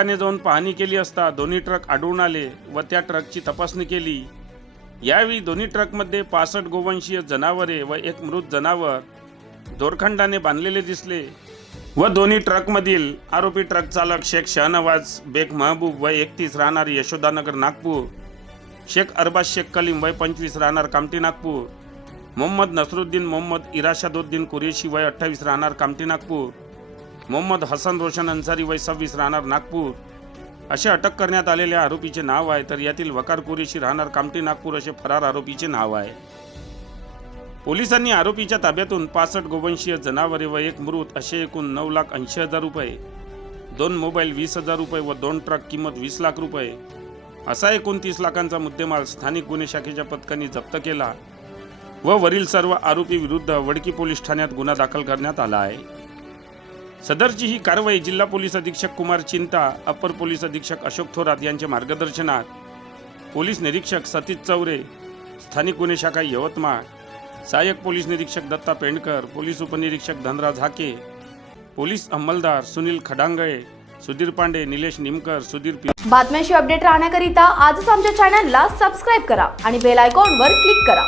पथकाने जाऊन पाहणी केली असता दोन्ही ट्रक आढळून आले व त्या ट्रकची तपासणी केली। यावेळी दोन्ही ट्रकमध्ये 65 गोवंशीय जनावरे व एक मृत जनावर दोरखंडाने बांधलेले दिसले व दोन्ही ट्रकमधील आरोपी ट्रक चालक शेख शहनवाज बेग महबूब वय 31 राहणार यशोदानगर नागपूर, शेख अरबाज शेख कलीम वय 25 राहणार कामठी नागपूर, मोहम्मद नसरुद्दीन मोहम्मद इराशादुद्दीन कुरेशी वय 28 राहणार कामठी नागपूर, मोहम्मद हसन रोशन अन्सारी वय 26 राहणार नागपूर असे अटक करण्यात आलेल्या आरोपीचे नाव आहे। तर यातील वकार कुरेशी राहणार कामठी नागपूर असे फरार आरोपीचे नाव आहे। पोलिसांनी आरोपीच्या ताब्यातून 65 गोवंशीय जनावरे व एक मृत असे एकूण 9,80,000 रुपये, 2 मोबाईल 20,000 रुपये व 2 ट्रक किंमत 20 लाख रुपये असा एकूण 30 लाखांचा मुद्देमाल स्थानिक गुन्हे शाखेच्या पथकाने जप्त केला व वरील सर्व आरोपी विरुद्ध वडकी पोलीस ठाण्यात गुन्हा दाखल करण्यात आला आहे। सदरची ही कारवाई जिल्हा पोलीस अधीक्षक कुमार चिंता, अपर पोलीस अधीक्षक अशोक थोरात यांच्या मार्गदर्शनात पोलीस निरीक्षक सतीश चौरे, स्थानिक गुन्हे शाखा यवतमाळ, सहाय्यक पोलीस निरीक्षक दत्ता पेंडकर, पोलीस उपनिरीक्षक धनराज हाके, पोलीस अंमलदार सुनील खडांगळे, सुधीर पांडे, निलेश निमकर, सुधीर बातम्यांशी अपडेट राहण्याकरिता आजच आमच्या चॅनलला सबस्क्राइब करा आणि बेल आयकॉनवर क्लिक करा।